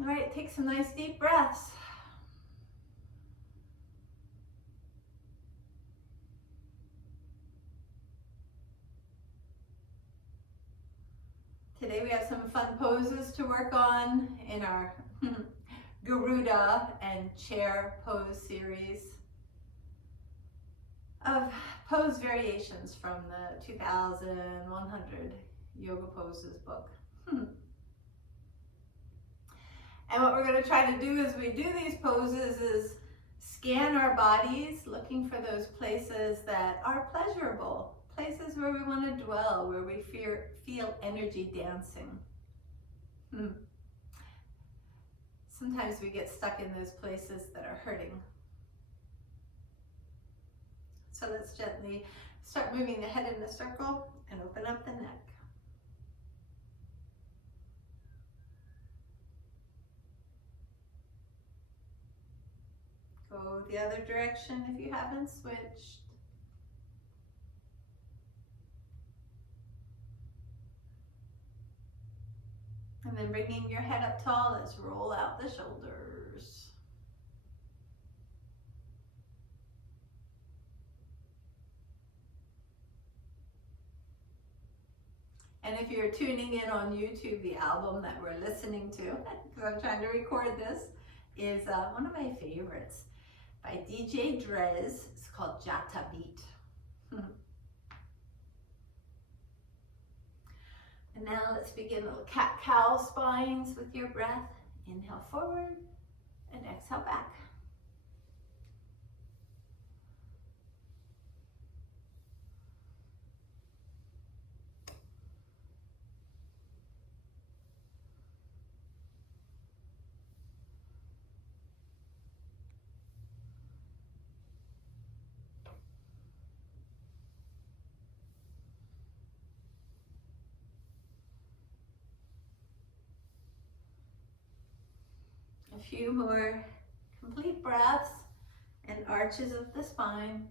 All right, take some nice deep breaths. Today we have some fun poses to work on in our Garuda and chair pose series of pose variations from the 2100 Yoga Poses book. And what we're going to try to do as we do these poses is scan our bodies, looking for those places that are pleasurable, places where we want to dwell, where we feel energy dancing. Sometimes we get stuck in those places that are hurting. So let's gently start moving the head in a circle and open up the neck. Go the other direction if you haven't switched. And then bringing your head up tall, let's roll out the shoulders. And if you're tuning in on YouTube, the album that we're listening to, because I'm trying to record this, is one of my favorites by DJ Drez. It's called Jata Beat. And now let's begin little cat-cow spines with your breath. Inhale forward and exhale back. A few more complete breaths and arches of the spine.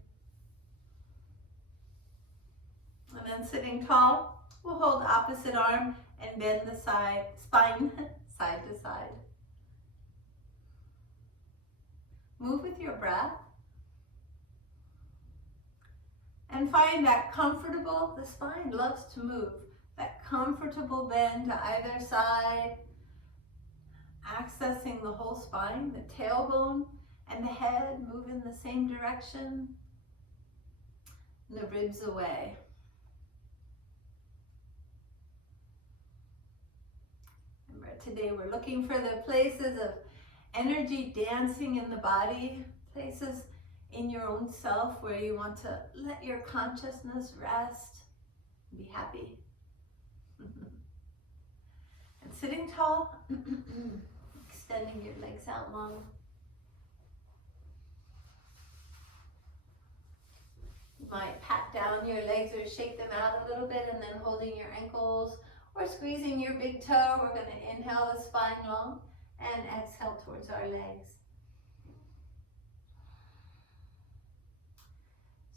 And then sitting tall, we'll hold opposite arm and bend the spine side to side. Move with your breath. And find that comfortable, the spine loves to move, that comfortable bend to either side, accessing the whole spine, the tailbone and the head move in the same direction, and the ribs away. Remember, today we're looking for the places of energy dancing in the body, places in your own self where you want to let your consciousness rest, and be happy. And sitting tall, extending your legs out long. You might pat down your legs or shake them out a little bit, and then holding your ankles or squeezing your big toe. We're going to inhale the spine long and exhale towards our legs.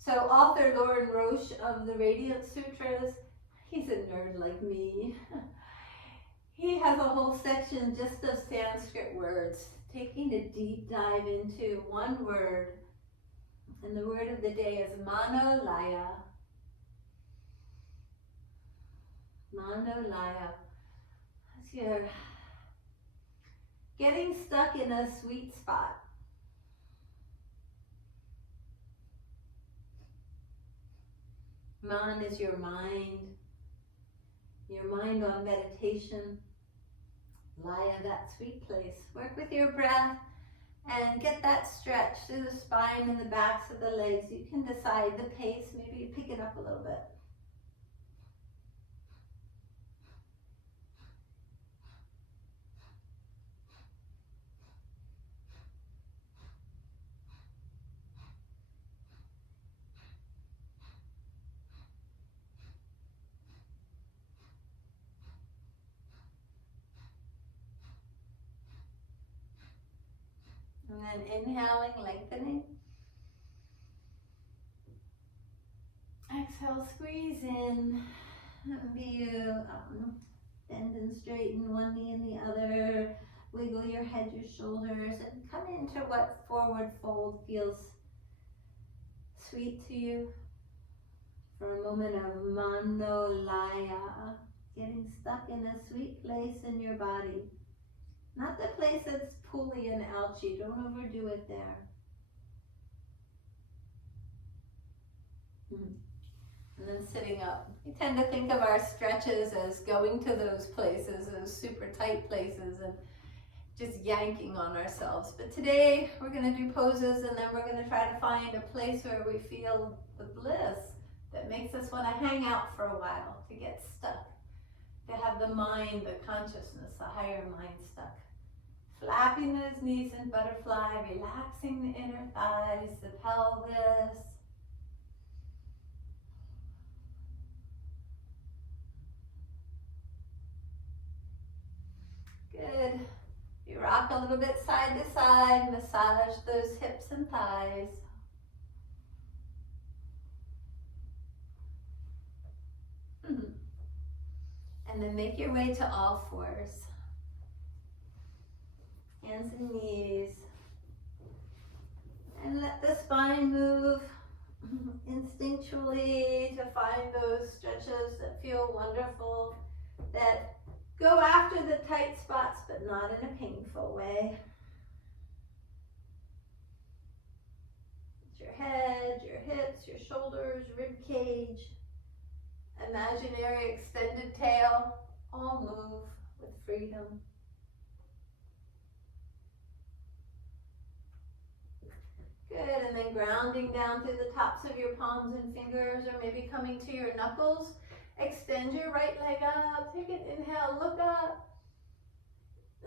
So author Lauren Roche of the Radiant Sutras, he's a nerd like me. He has a whole section just of Sanskrit words, taking a deep dive into one word. And the word of the day is Manolaya. Manolaya. As you're getting stuck in a sweet spot. Man is your mind on meditation. Laya, that sweet place. Work with your breath and get that stretch through the spine and the backs of the legs. You can decide the pace, maybe you pick it up a little bit. And then inhaling, lengthening. Exhale, squeeze in. Be bend and straighten one knee and the other. Wiggle shoulders and come into what forward fold feels sweet to you. For a moment of Manolaya, getting stuck in a sweet place in your body. Not the place that's pooly and ouchy, don't overdo it there. And then sitting up. We tend to think of our stretches as going to those places, those super tight places, and just yanking on ourselves. But today we're going to do poses, and then we're going to try to find a place where we feel the bliss that makes us want to hang out for a while, to get stuck, to have the mind, the consciousness, the higher mind stuck. Flapping those knees in butterfly, relaxing the inner thighs, the pelvis. Good. You rock a little bit side to side, massage those hips and thighs. And then make your way to all fours. Hands and knees. And let the spine move instinctually to find those stretches that feel wonderful, that go after the tight spots, but not in a painful way. It's your head, your hips, your shoulders, rib cage, imaginary extended tail, all move with freedom. Good, and then grounding down through the tops of your palms and fingers, or maybe coming to your knuckles. Extend your right leg up, take an inhale, look up,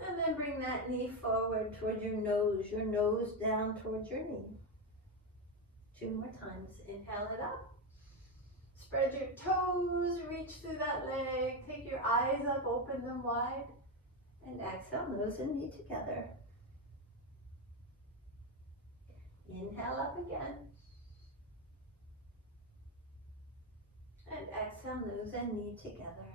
and then bring that knee forward toward your nose down towards your knee. 2 more times, inhale it up. Spread your toes, reach through that leg, take your eyes up, open them wide, and exhale, nose and knee together. Inhale up again. And exhale, nose and knee together.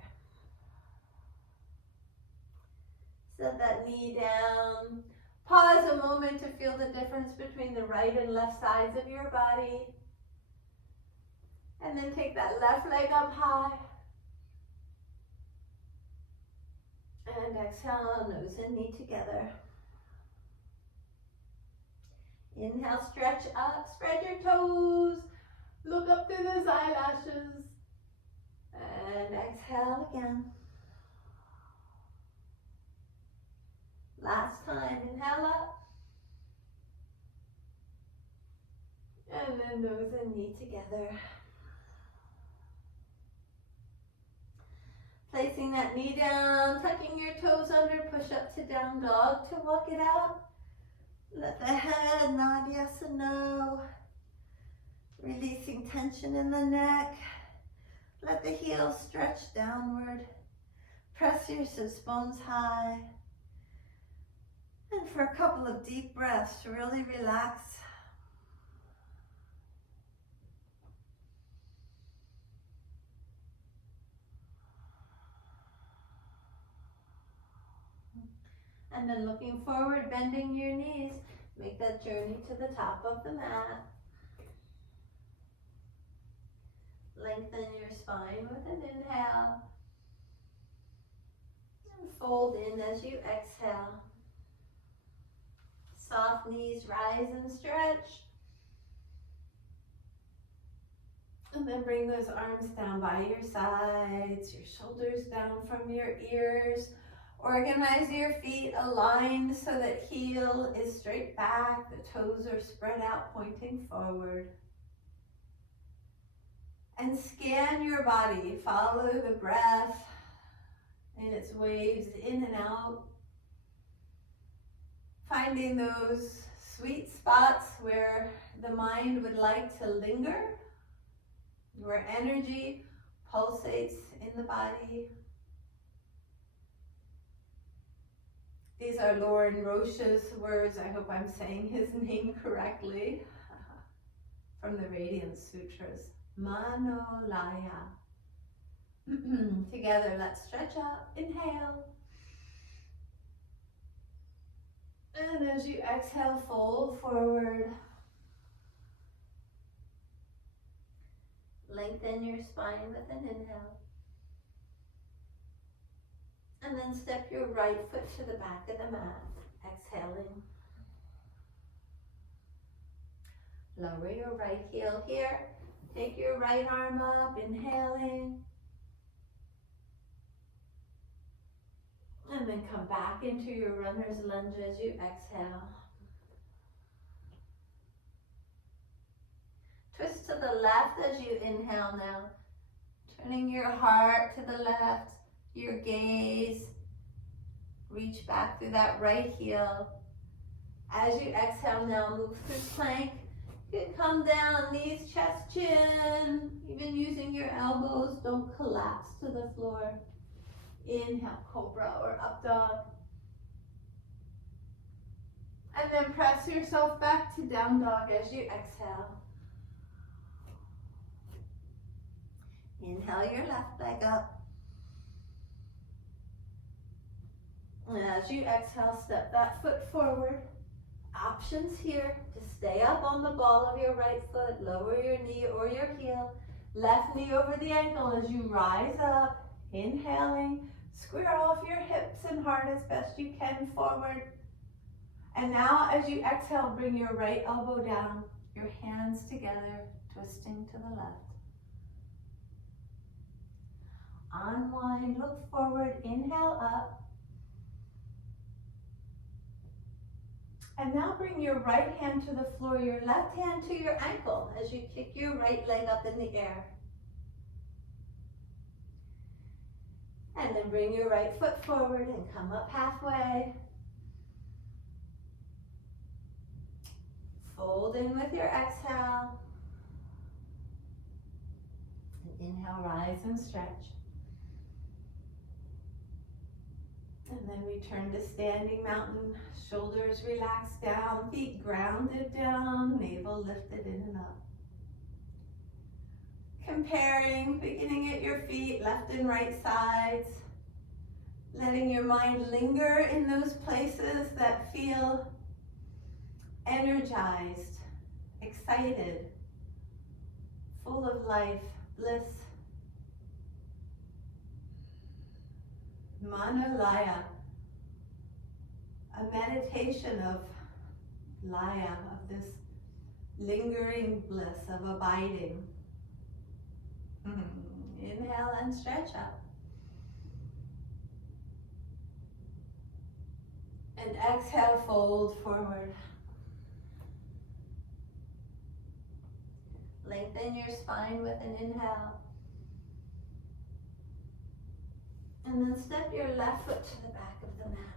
Set that knee down. Pause a moment to feel the difference between the right and left sides of your body. And then take that left leg up high. And exhale, nose and knee together. Inhale, stretch up, spread your toes. Look up through those eyelashes. And exhale again. Last time, inhale up. And then nose and knee together. Placing that knee down, tucking your toes under, push up to down dog to walk it out. Let the head nod yes and no. Releasing tension in the neck. Let the heels stretch downward. Press your sits bones high. And for a couple of deep breaths, really relax. And then looking forward, bending your knees, make that journey to the top of the mat. Lengthen your spine with an inhale. And fold in as you exhale. Soft knees rise and stretch. And then bring those arms down by your sides, your shoulders down from your ears. Organize your feet aligned so that heel is straight back, the toes are spread out, pointing forward. And scan your body, follow the breath in its waves in and out. Finding those sweet spots where the mind would like to linger, where energy pulsates in the body. These are Lauren Roche's words. I hope I'm saying his name correctly. From the Radiant Sutras. Manolaya. Together, let's stretch up. Inhale. And as you exhale, fold forward. Lengthen your spine with an inhale. And then step your right foot to the back of the mat, exhaling. Lower your right heel here. Take your right arm up, inhaling. And then come back into your runner's lunge as you exhale. Twist to the left as you inhale now. Turning your heart to the left, your gaze. Reach back through that right heel. As you exhale now, move through plank. You can come down, knees, chest, chin. Even using your elbows, don't collapse to the floor. Inhale, cobra or up dog. And then press yourself back to down dog as you exhale. Inhale your left leg up. And as you exhale, step that foot forward. Options here to stay up on the ball of your right foot, lower your knee or your heel, left knee over the ankle as you rise up, inhaling, square off your hips and heart as best you can forward. And now as you exhale, bring your right elbow down, your hands together, twisting to the left. Unwind, look forward, inhale up. And now bring your right hand to the floor, your left hand to your ankle as you kick your right leg up in the air. And then bring your right foot forward and come up halfway. Fold in with your exhale. And inhale, rise and stretch. And then return to standing mountain. Shoulders relaxed down, feet grounded down, navel lifted in and up. Comparing, beginning at your feet, left and right sides. Letting your mind linger in those places that feel energized, excited, full of life, bliss. Manalaya, a meditation of laya, of this lingering bliss, of abiding. Inhale and stretch up. And exhale, fold forward. Lengthen your spine with an inhale. And then step your left foot to the back of the mat.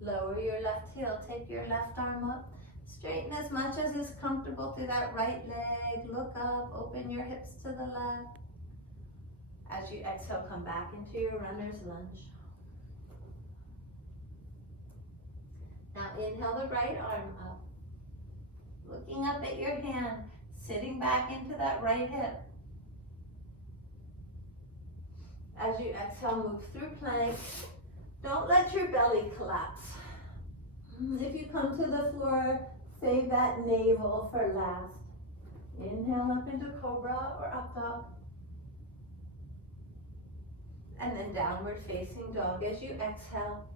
Lower your left heel, take your left arm up. Straighten as much as is comfortable through that right leg. Look up, open your hips to the left. As you exhale, come back into your runner's lunge. Now inhale the right arm up. Looking up at your hand, sitting back into that right hip. As you exhale, move through plank. Don't let your belly collapse. If you come to the floor, save that navel for last. Inhale up into cobra or up dog. And then downward facing dog as you exhale.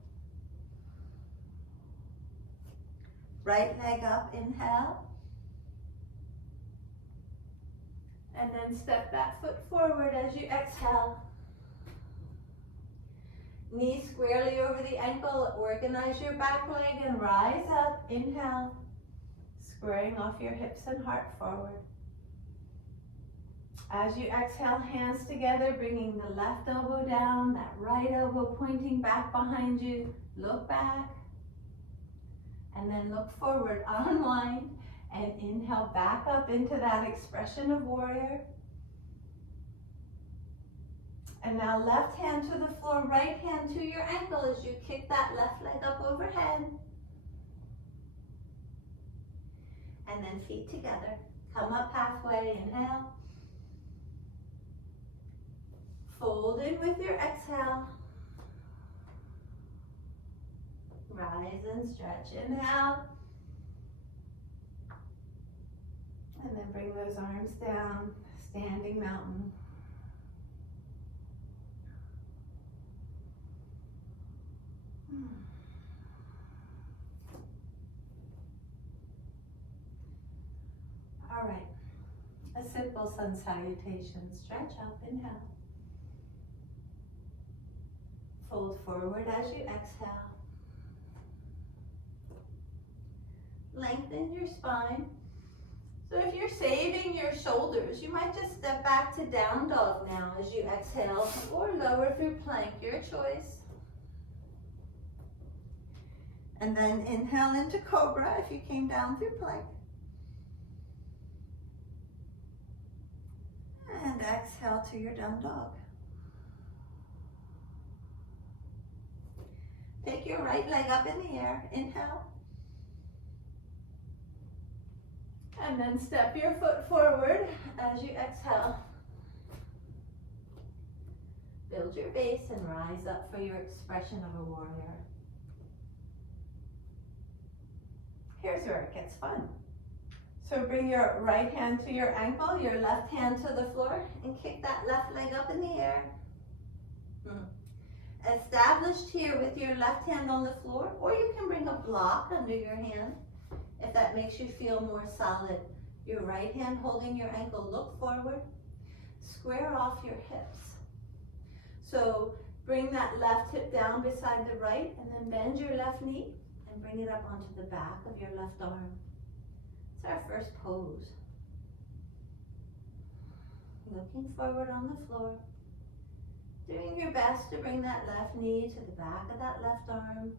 Right leg up, inhale. And then step that foot forward as you exhale. Knee squarely over the ankle, organize your back leg and rise up, inhale. Squaring off your hips and heart forward. As you exhale, hands together, bringing the left elbow down, that right elbow pointing back behind you. Look back. And then look forward, unwind, and inhale back up into that expression of warrior. And now left hand to the floor, right hand to your ankle as you kick that left leg up overhead. And then feet together. Come up halfway, inhale. Fold in with your exhale. Rise and stretch. Inhale. And then bring those arms down, standing mountain. All right, a simple sun salutation. Stretch up, inhale. Fold forward as you exhale. Lengthen your spine. So if you're saving your shoulders, you might just step back to down dog now as you exhale, or lower through plank, your choice. And then inhale into cobra if you came down through plank. And exhale to your down dog. Take your right leg up in the air, inhale. And then step your foot forward as you exhale. Build your base and rise up for your expression of a warrior. Here's where it gets fun. So bring your right hand to your ankle, your left hand to the floor, and kick that left leg up in the air. Established here with your left hand on the floor, or you can bring a block under your hand if that makes you feel more solid. Your right hand holding your ankle, look forward, square off your hips. So bring that left hip down beside the right, and then bend your left knee and bring it up onto the back of your left arm. It's our first pose. Looking forward on the floor. Doing your best to bring that left knee to the back of that left arm.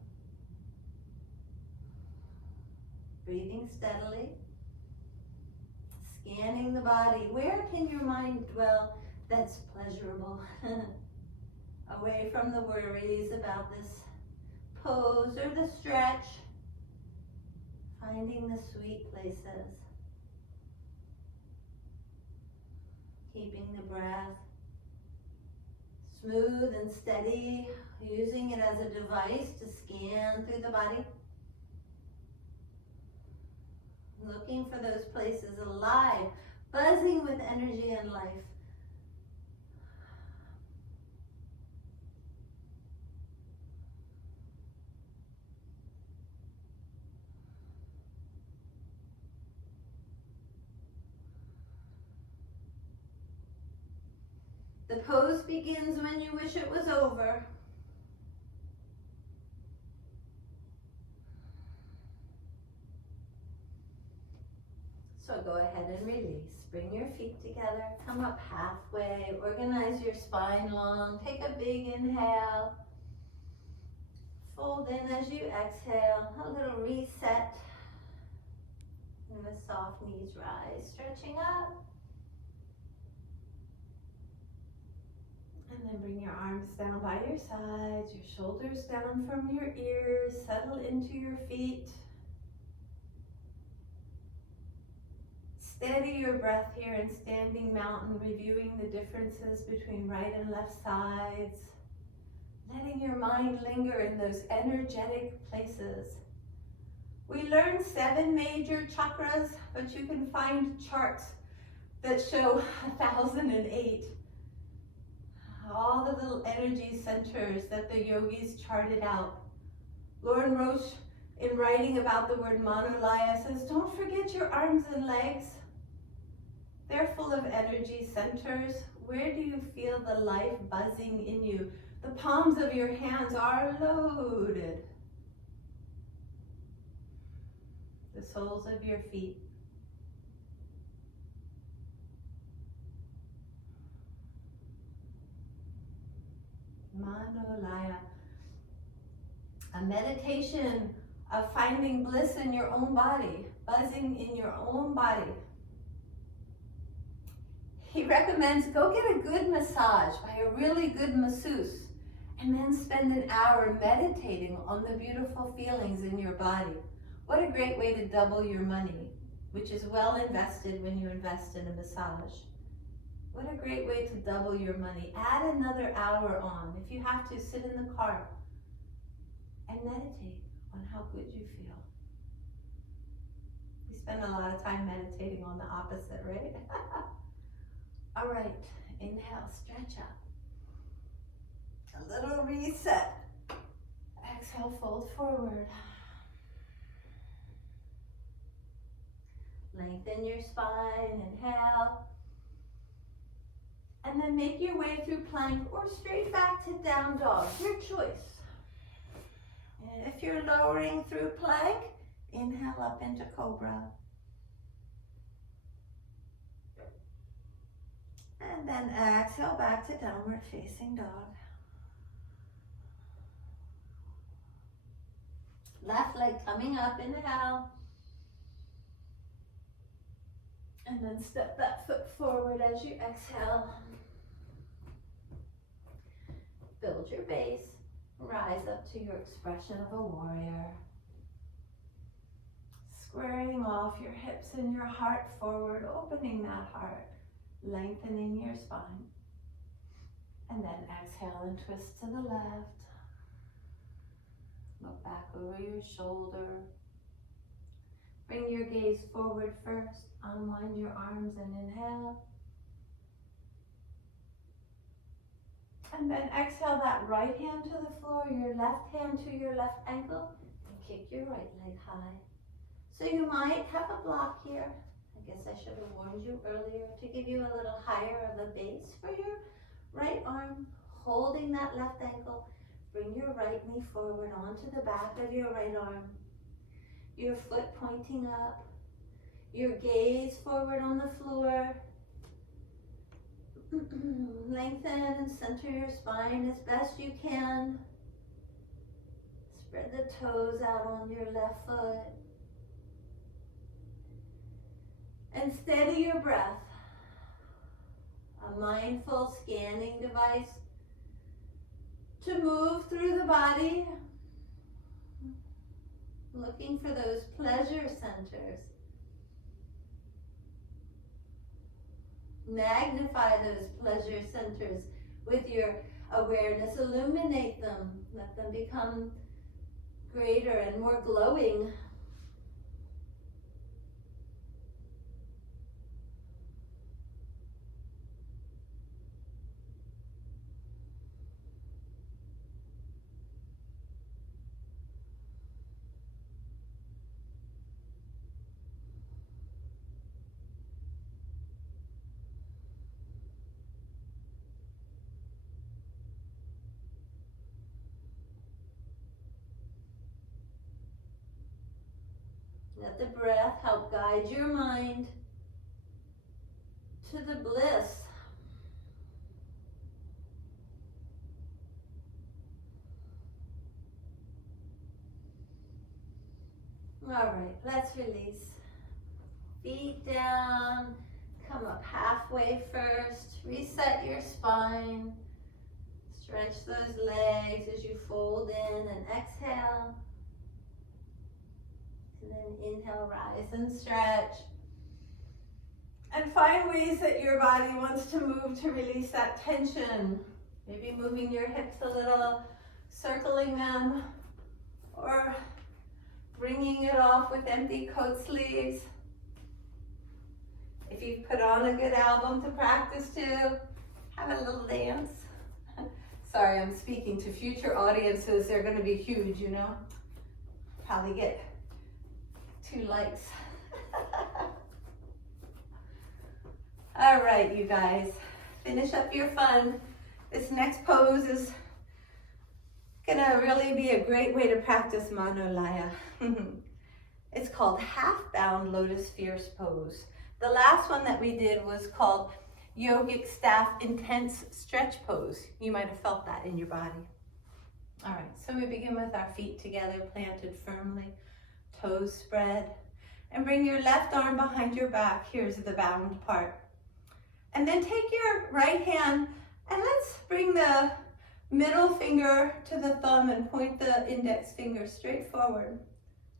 Breathing steadily. Scanning the body. Where can your mind dwell that's pleasurable? Away from the worries about this pose or the stretch. Finding the sweet places. Keeping the breath smooth and steady, using it as a device to scan through the body. Looking for those places alive, buzzing with energy and life. The pose begins when you wish it was over. So go ahead and release. Bring your feet together, come up halfway, organize your spine long, take a big inhale. Fold in as you exhale, a little reset. And the soft knees rise, stretching up. And then bring your arms down by your sides, your shoulders down from your ears, settle into your feet. Steady your breath here in standing mountain, reviewing the differences between right and left sides. Letting your mind linger in those energetic places. We learned 7 major chakras, but you can find charts that show 1,008. All the little energy centers that the yogis charted out. Lauren Roche, in writing about the word Manolaya, says, don't forget your arms and legs. They're full of energy centers. Where do you feel the life buzzing in you? The palms of your hands are loaded. The soles of your feet. Manolaya, a meditation of finding bliss in your own body, buzzing in your own body. He recommends go get a good massage by a really good masseuse and then spend an hour meditating on the beautiful feelings in your body. What a great way to double your money, which is well invested when you invest in a massage. What a great way to double your money. Add another hour on. If you have to, sit in the car and meditate. on how good you feel. We spend a lot of time meditating on the opposite, right? All right, inhale, stretch up. A little reset. Exhale, fold forward. Lengthen your spine, inhale. And then make your way through plank or straight back to down dog, your choice. And if you're lowering through plank, inhale up into cobra. And then exhale back to downward facing dog. Left leg coming up, inhale. And then step that foot forward as you exhale. Build your base. Rise up to your expression of a warrior. Squaring off your hips and your heart forward, opening that heart, lengthening your spine. And then exhale and twist to the left. Look back over your shoulder. Bring your gaze forward first. Unwind your arms and inhale. And then exhale that right hand to the floor, your left hand to your left ankle, and kick your right leg high. So you might have a block here. I guess I should have warned you earlier to give you a little higher of a base for your right arm, holding that left ankle. Bring your right knee forward onto the back of your right arm. Your foot pointing up. Your gaze forward on the floor. Lengthen and center your spine as best you can. Spread the toes out on your left foot. And steady your breath. A mindful scanning device to move through the body, looking for those pleasure centers. Magnify those pleasure centers with your awareness. Illuminate them. Let them become greater and more glowing. Let the breath help guide your mind to the bliss. All right, let's release. Feet down, come up halfway first. Reset your spine. Stretch those legs as you fold in and exhale. And then inhale, rise and stretch. And find ways that your body wants to move to release that tension. Maybe moving your hips a little, circling them, or bringing it off with empty coat sleeves. If you've put on a good album to practice to, have a little dance. Sorry, I'm speaking to future audiences. They're going to be huge, you know. Probably get 2 likes. All right, you guys, finish up your fun. This next pose is gonna really be a great way to practice Manolaya. It's called half-bound lotus fierce pose. The last one that we did was called yogic staff intense stretch pose. You might have felt that in your body. All right, so we begin with our feet together, planted firmly. Toes spread, and bring your left arm behind your back. Here's the bound part. And then take your right hand and let's bring the middle finger to the thumb and point the index finger straight forward,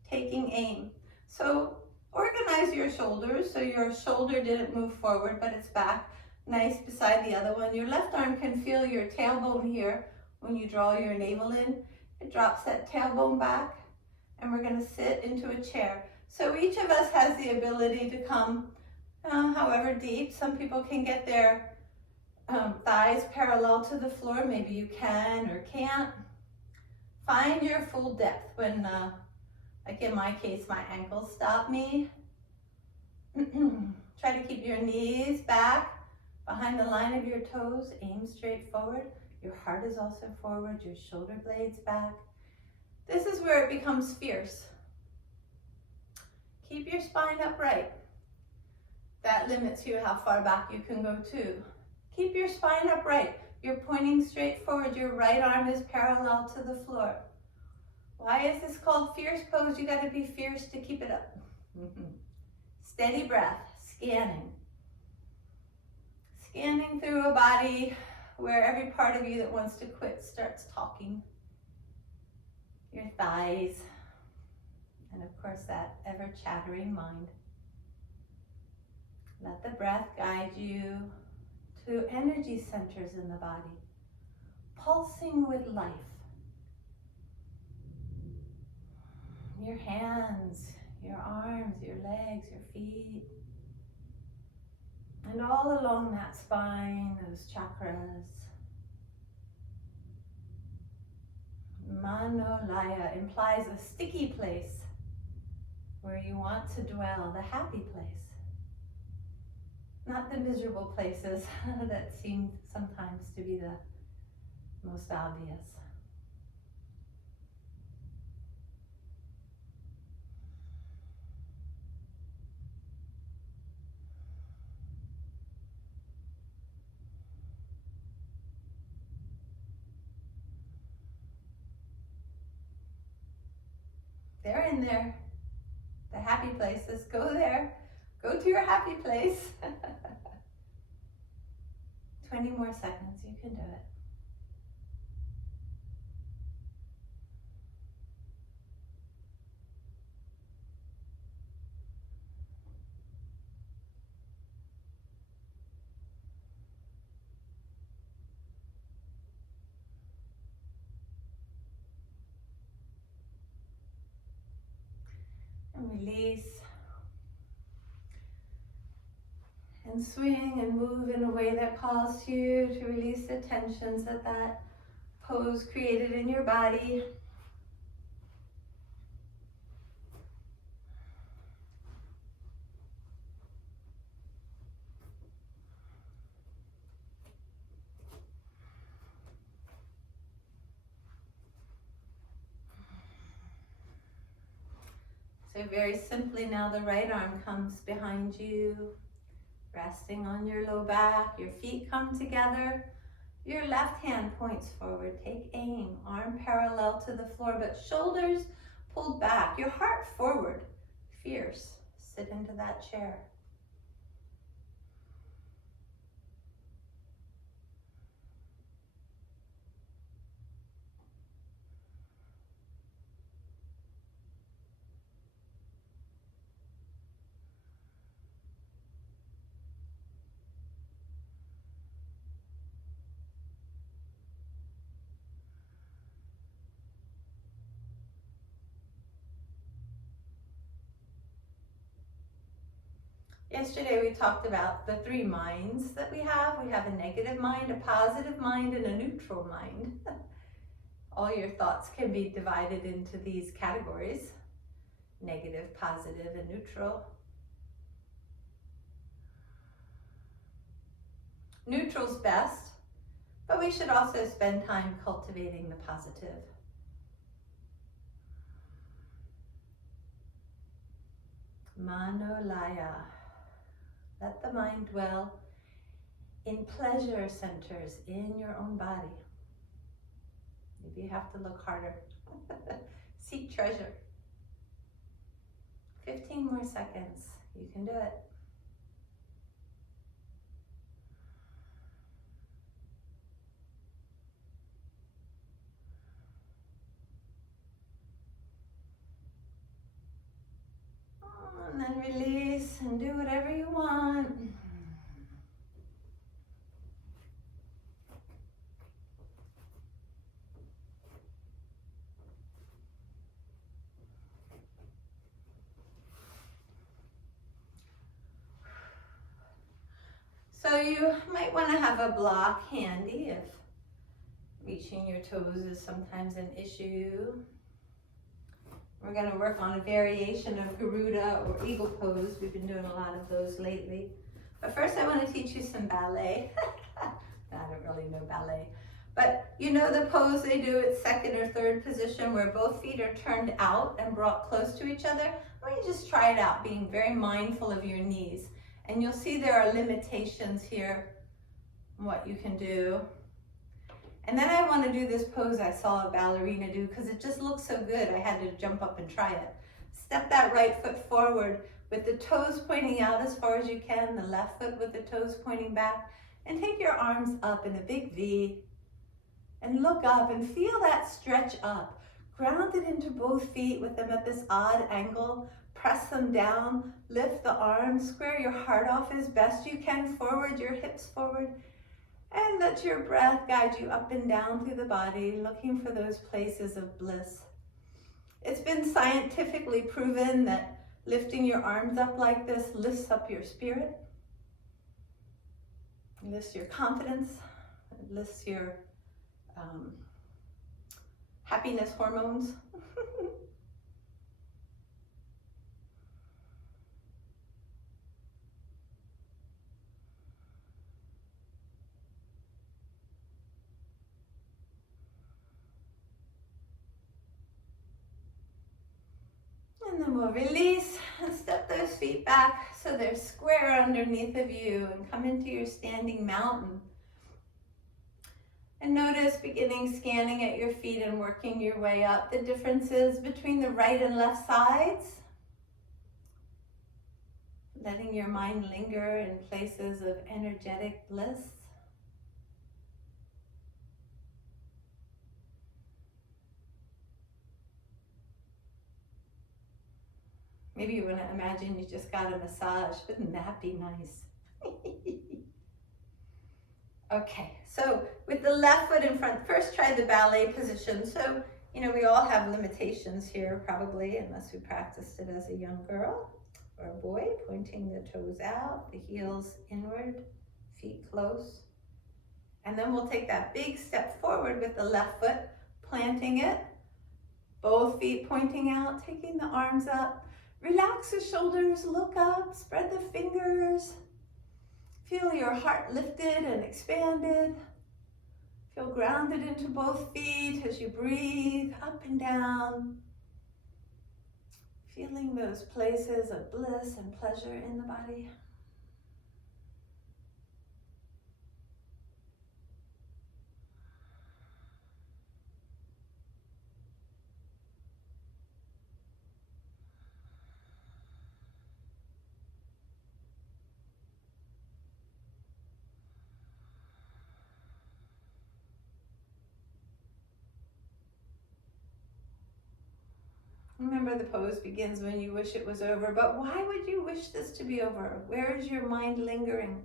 taking aim. So organize your shoulders so your shoulder didn't move forward, but it's back nice beside the other one. Your left arm can feel your tailbone here when you draw your navel in. It drops that tailbone back. and we're going to sit into a chair. So each of us has the ability to come however deep. Some people can get their thighs parallel to the floor. Maybe you can or can't. Find your full depth. When, like in my case, my ankles stop me. Try to keep your knees back behind the line of your toes. Aim straight forward. Your heart is also forward, your shoulder blades back. This is where it becomes fierce. Keep your spine upright. That limits you how far back you can go too. Keep your spine upright. You're pointing straight forward. Your right arm is parallel to the floor. Why is this called fierce pose? You got to be fierce to keep it up. Steady breath, scanning. Scanning through a body where every part of you that wants to quit starts talking. Your thighs, and of course that ever-chattering mind. Let the breath guide you to energy centers in the body, pulsing with life. Your hands, your arms, your legs, your feet, and all along that spine, those chakras. Manolaya implies a sticky place where you want to dwell, the happy place. Not the miserable places that seem sometimes to be the most obvious. They're in there. The happy places. Go there. Go to your happy place. 20 more seconds. You can do it. And release. And swing and move in a way that calls to you to release the tensions that that pose created in your body. So very simply now the right arm comes behind you, resting on your low back. Your feet come together. Your left hand points forward. Take aim. Arm parallel to the floor, but shoulders pulled back. Your heart forward. Fierce. Sit into that chair. Yesterday we talked about the three minds that we have. We have a negative mind, a positive mind, and a neutral mind. All your thoughts can be divided into these categories: negative, positive, and neutral. Neutral's best, but we should also spend time cultivating the positive. Manolaya. Let the mind dwell in pleasure centers in your own body. Maybe you have to look harder. Seek treasure. 15 more seconds. You can do it. And then release and do whatever you want. So you might want to have a block handy if reaching your toes is sometimes an issue. We're going to work on a variation of Garuda or eagle pose. We've been doing a lot of those lately. But first I want to teach you some ballet. I don't really know ballet. But you know the pose they do at second or third position where both feet are turned out and brought close to each other? Why don't you just try it out, being very mindful of your knees. And you'll see there are limitations here on what you can do. And then I want to do this pose I saw a ballerina do because it just looks so good. I had to jump up and try it. Step that right foot forward with the toes pointing out as far as you can, the left foot with the toes pointing back, and take your arms up in a big V and look up and feel that stretch up. Ground it into both feet with them at this odd angle. Press them down, lift the arms, square your heart off as best you can forward, your hips forward, and let your breath guide you up and down through the body, looking for those places of bliss. It's been scientifically proven that lifting your arms up like this lifts up your spirit, lifts your confidence, lifts your happiness hormones. And then we'll release and step those feet back so they're square underneath of you and come into your standing mountain. And notice beginning scanning at your feet and working your way up, the differences between the right and left sides. Letting your mind linger in places of energetic bliss. Maybe you want to imagine you just got a massage. Wouldn't that be nice? Okay, so with the left foot in front, first try the ballet position. So, you know, we all have limitations here probably, unless we practiced it as a young girl or a boy, pointing the toes out, the heels inward, feet close. And then we'll take that big step forward with the left foot, planting it, both feet pointing out, taking the arms up. Relax the shoulders, look up, spread the fingers. Feel your heart lifted and expanded. Feel grounded into both feet as you breathe up and down. Feeling those places of bliss and pleasure in the body. Remember, the pose begins when you wish it was over, but why would you wish this to be over? Where is your mind lingering?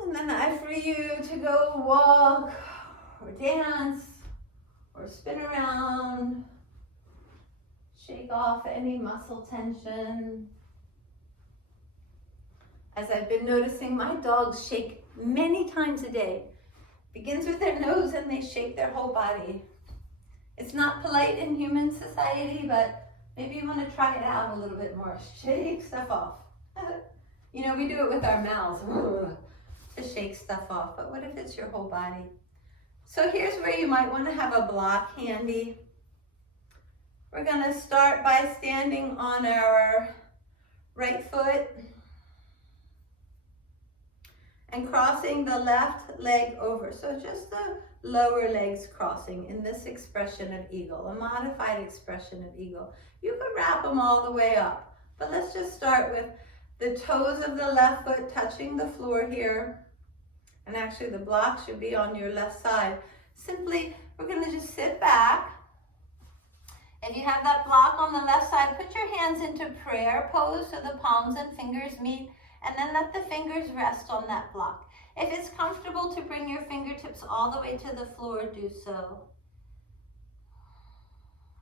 And then I free you to go walk or dance or spin around, shake off any muscle tension. As I've been noticing, my dogs shake many times a day. Begins with their nose and they shake their whole body. It's not polite in human society, but maybe you want to try it out a little bit more. Shake stuff off. You know, we do it with our mouths to shake stuff off, but what if it's your whole body? So here's where you might want to have a block handy. We're going to start by standing on our right foot and crossing the left leg over. So just the lower legs crossing in this expression of eagle, a modified expression of eagle. You could wrap them all the way up, but let's just start with the toes of the left foot touching the floor here. And actually the block should be on your left side. Simply, we're gonna just sit back. If you have that block on the left side, put your hands into prayer pose so the palms and fingers meet, and then let the fingers rest on that block. If it's comfortable to bring your fingertips all the way to the floor, do so.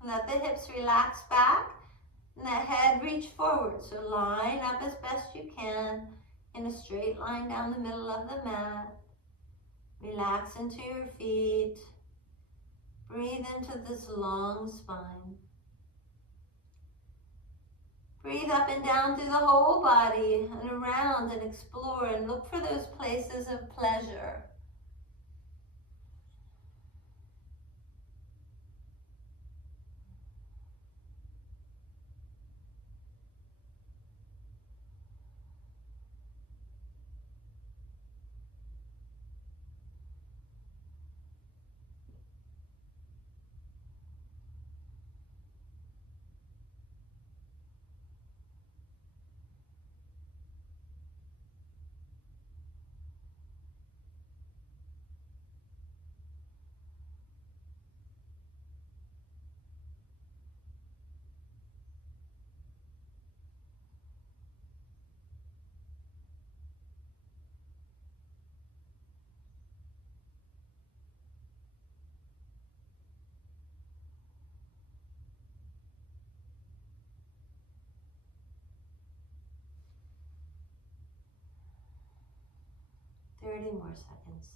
Let the hips relax back and the head reach forward. So line up as best you can in a straight line down the middle of the mat. Relax into your feet. Breathe into this long spine. Breathe up and down through the whole body and around and explore and look for those places of pleasure. Thirty more seconds.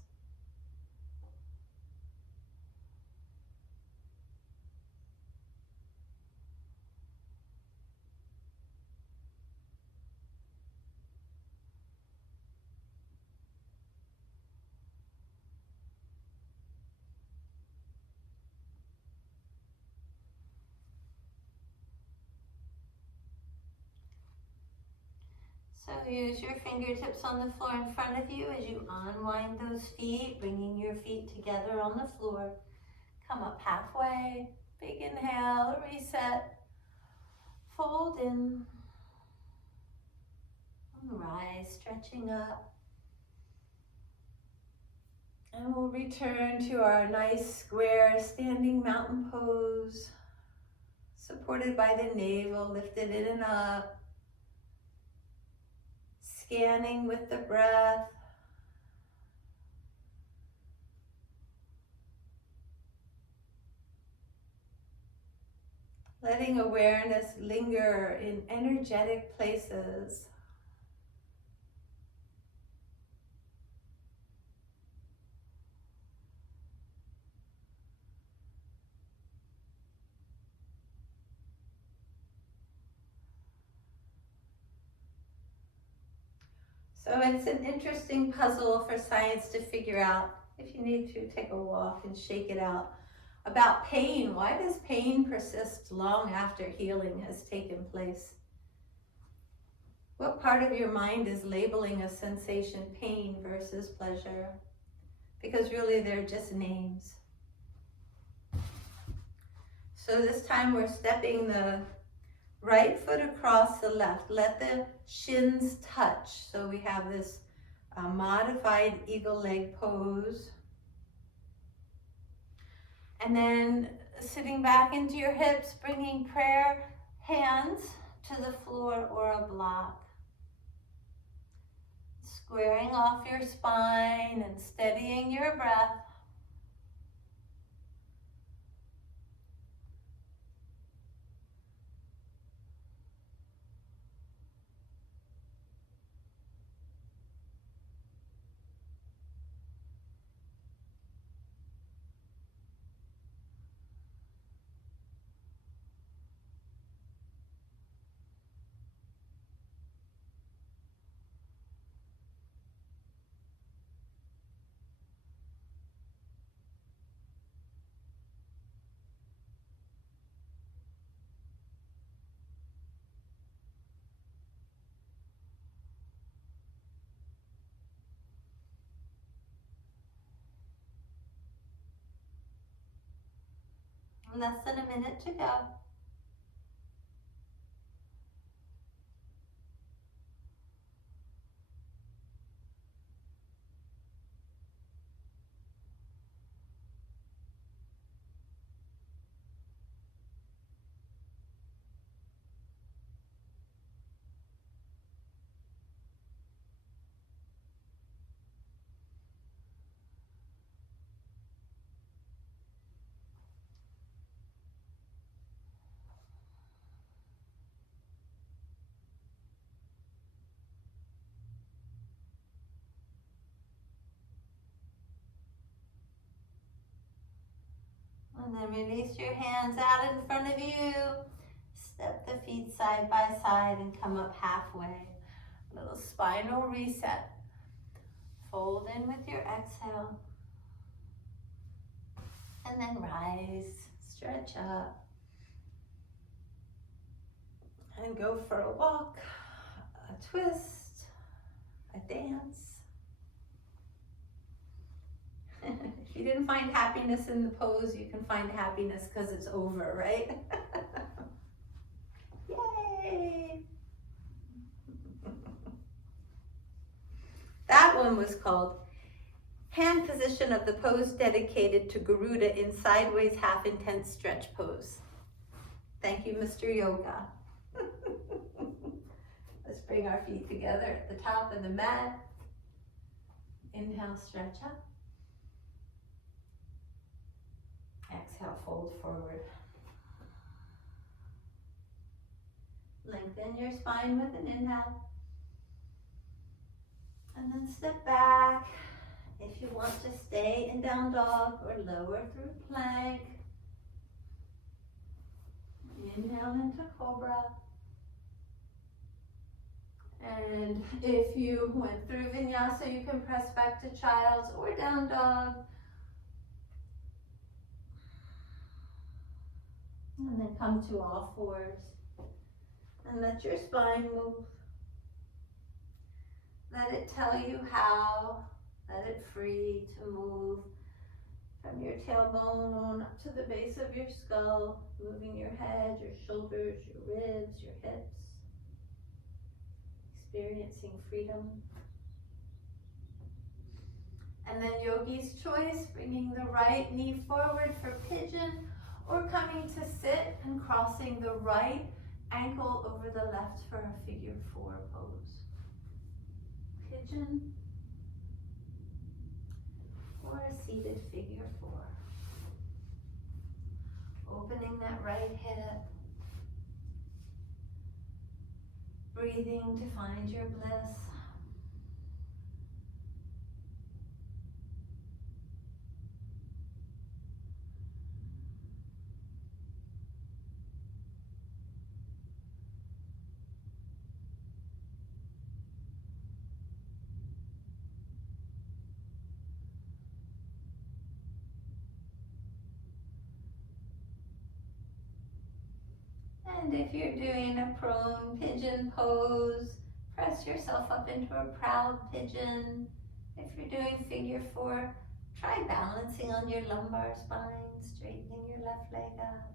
So use your fingertips on the floor in front of you as you unwind those feet, bringing your feet together on the floor. Come up halfway, big inhale, reset, fold in, and rise, stretching up. And we'll return to our nice square standing mountain pose, supported by the navel, lifted in and up. Scanning with the breath. Letting awareness linger in energetic places. So it's an interesting puzzle for science to figure out. If you need to, take a walk and shake it out. About pain. Why does pain persist long after healing has taken place? What part of your mind is labeling a sensation pain versus pleasure? Because really they're just names. So this time we're stepping the right foot across the left. Let the shins touch. So we have this modified eagle leg pose. And then sitting back into your hips, bringing prayer hands to the floor or a block. Squaring off your spine and steadying your breath. Less than a minute to go. And then release your hands out in front of you. Step the feet side by side and come up halfway. Little spinal reset. Fold in with your exhale. And then rise, stretch up. And go for a walk, a twist, a dance. If you didn't find happiness in the pose, you can find happiness because it's over, right? Yay! That one was called Hand Position of the Pose Dedicated to Garuda in Sideways Half Intense Stretch Pose. Thank you, Mr. Yoga. Let's bring our feet together at the top of the mat. Inhale, stretch up. Exhale, fold forward. Lengthen your spine with an inhale. And then step back. If you want to stay in down dog or lower through plank. Inhale into cobra. And if you went through vinyasa, you can press back to child's or down dog. And then come to all fours. And let your spine move. Let it tell you how. Let it free to move from your tailbone up to the base of your skull, moving your head, your shoulders, your ribs, your hips. Experiencing freedom. And then yogi's choice, bringing the right knee forward for pigeon or coming to sit and crossing the right ankle over the left for a figure four pose. Pigeon or a seated figure four. Opening that right hip. Breathing to find your bliss. And if you're doing a prone pigeon pose, press yourself up into a proud pigeon. If you're doing figure four, try balancing on your lumbar spine, straightening your left leg up.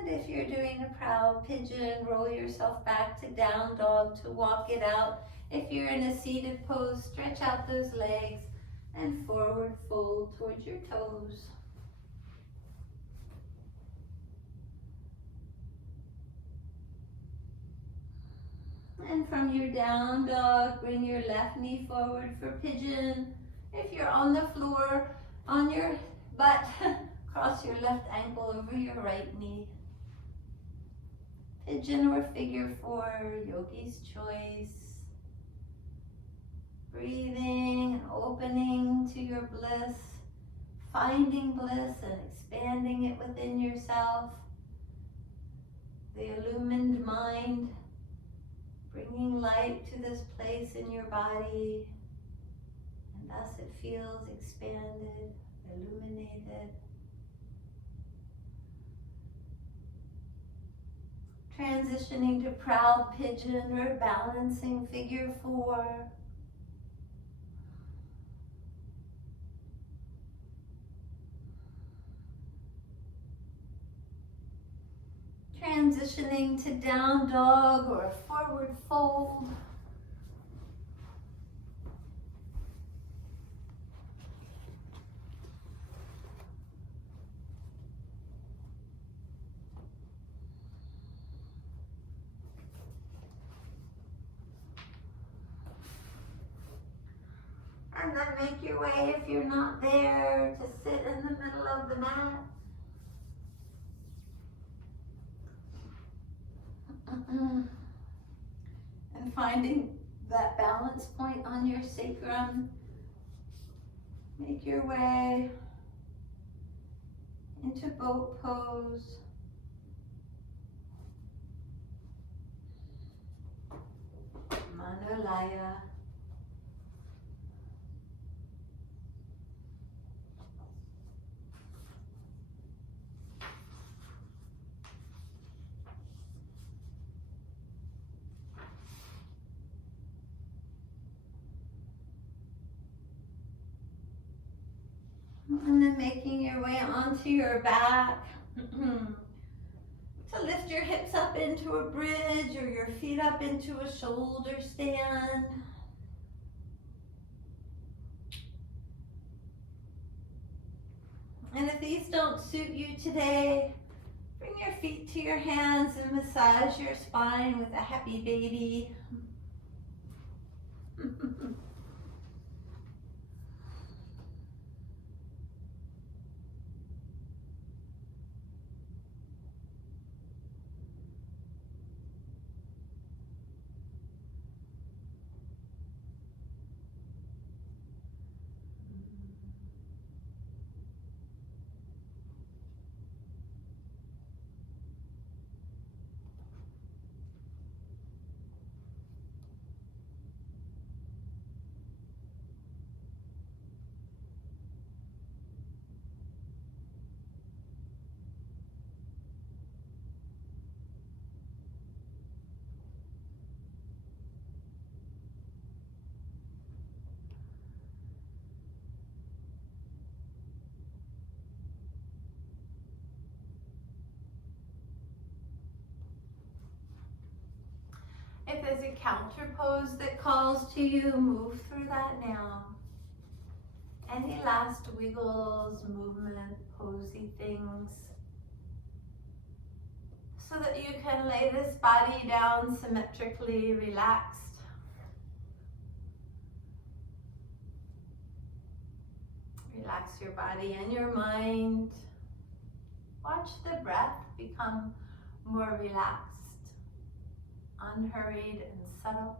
And if you're doing a proud pigeon, roll yourself back to down dog to walk it out. If you're in a seated pose, stretch out those legs and forward fold towards your toes. And from your down dog, bring your left knee forward for pigeon. If you're on the floor, on your butt, cross your left ankle over your right knee. Pigeon or figure four, yogi's choice. Breathing and opening to your bliss, finding bliss and expanding it within yourself. The illumined mind, bringing light to this place in your body, and thus it feels expanded, illuminated. Transitioning to proud pigeon or balancing figure four. Transitioning to down dog or forward fold. And then make your way, if you're not there, to sit in the middle of the mat. And finding that balance point on your sacrum, Make your way into boat pose. Manolaya. And then making your way onto your back. So lift your hips up into a bridge or your feet up into a shoulder stand. And if these don't suit you today, bring your feet to your hands and massage your spine with a happy baby. If there's a counter pose that calls to you, move through that now. Any last wiggles, movement, posy things, so that you can lay this body down symmetrically, relaxed. Relax your body and your mind. Watch the breath become more relaxed, unhurried and subtle.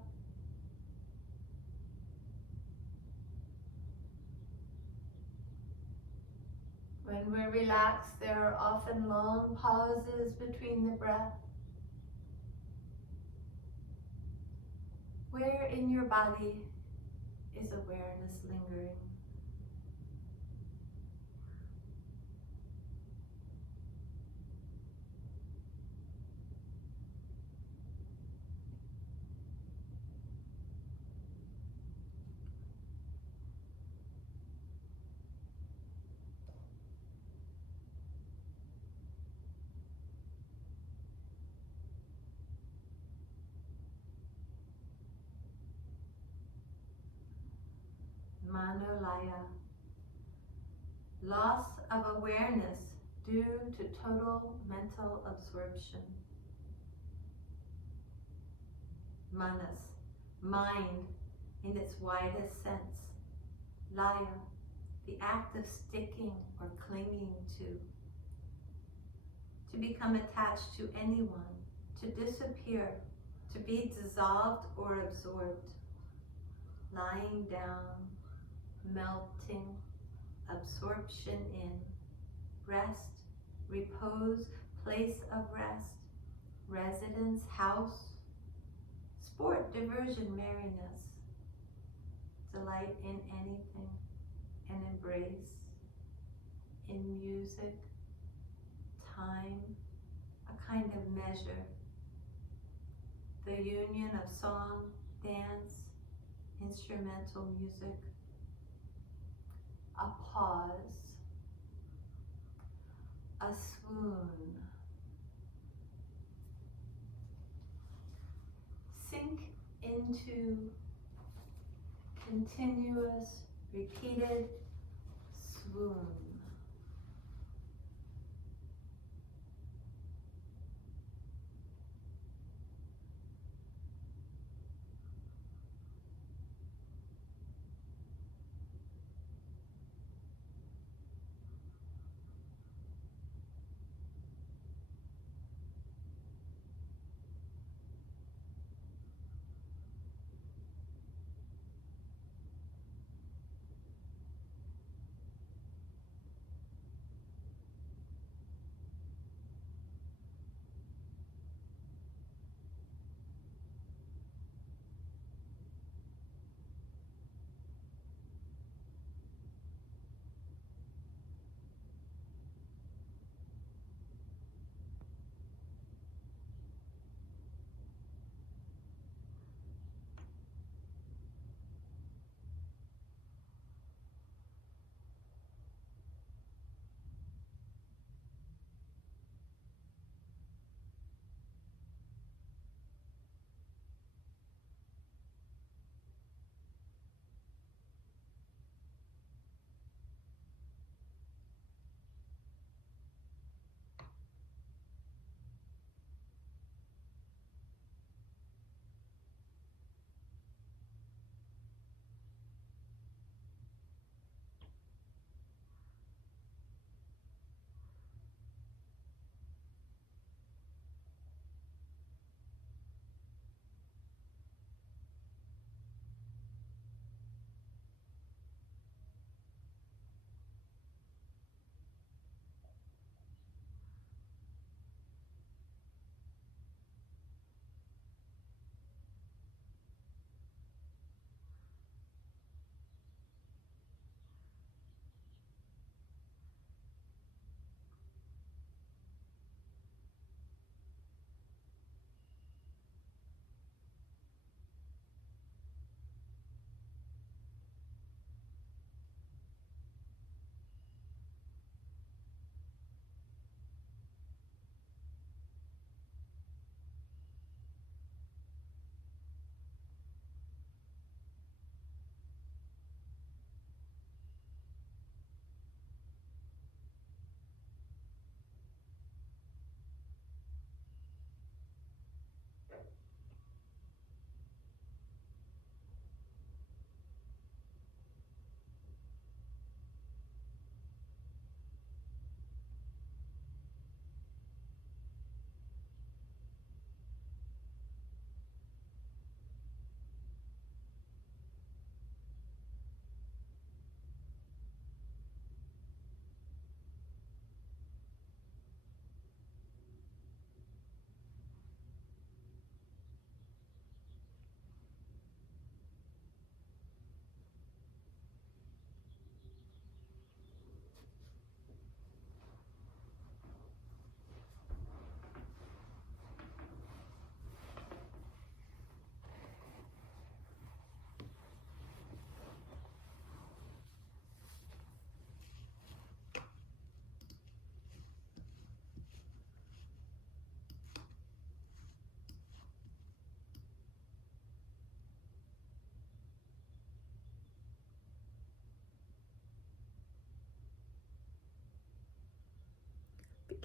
When we're relaxed, there are often long pauses between the breath. Where in your body is awareness lingering? Manolaya. Loss of awareness due to total mental absorption. Manas, mind in its widest sense. Laya, the act of sticking or clinging to. To become attached to anyone, to disappear, to be dissolved or absorbed. Lying down, melting, absorption in, rest, repose, place of rest, residence, house, sport, diversion, merriness, delight in anything, and embrace, in music, time, a kind of measure, the union of song, dance, instrumental music, a pause, a swoon. Sink into continuous, repeated swoon.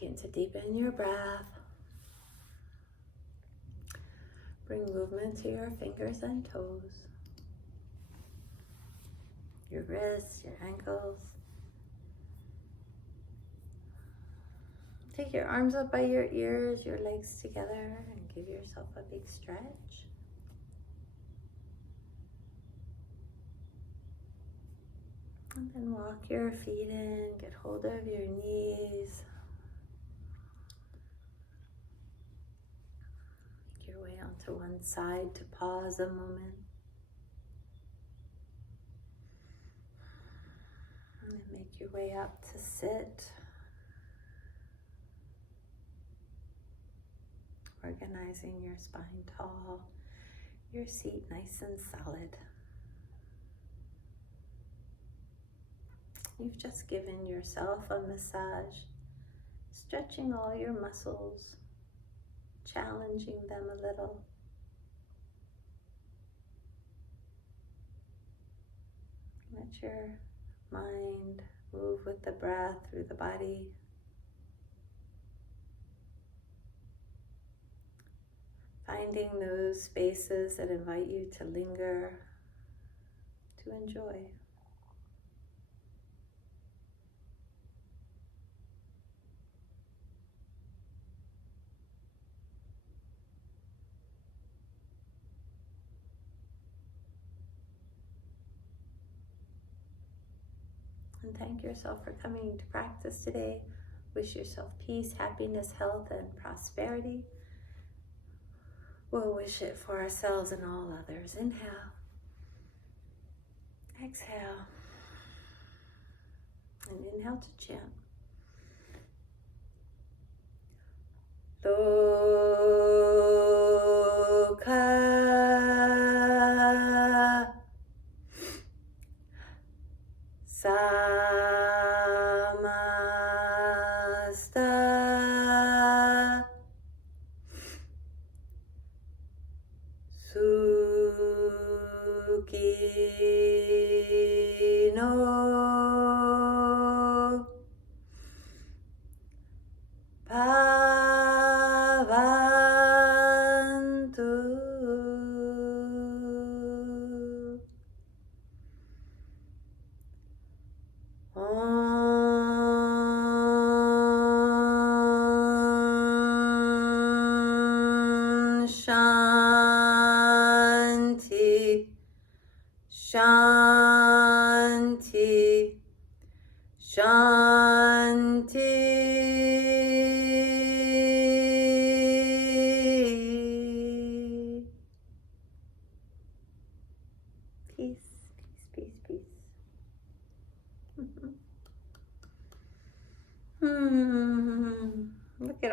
Begin to deepen your breath. Bring movement to your fingers and toes, your wrists, your ankles. Take your arms up by your ears, your legs together, and give yourself a big stretch. And then walk your feet in, get hold of your knees. Make your way onto one side to pause a moment. And then make your way up to sit. Organizing your spine tall, your seat nice and solid. You've just given yourself a massage, stretching all your muscles, challenging them a little. Let your mind move with the breath through the body. Finding those spaces that invite you to linger, to enjoy. And thank yourself for coming to practice today. Wish yourself peace, happiness, health, and prosperity. We'll wish it for ourselves and all others. Inhale. Exhale. And inhale to chant. Loka Samasta Sukino Bhavantu. Shanti, Shanti, Shanti. Peace, peace, peace, peace. Look at all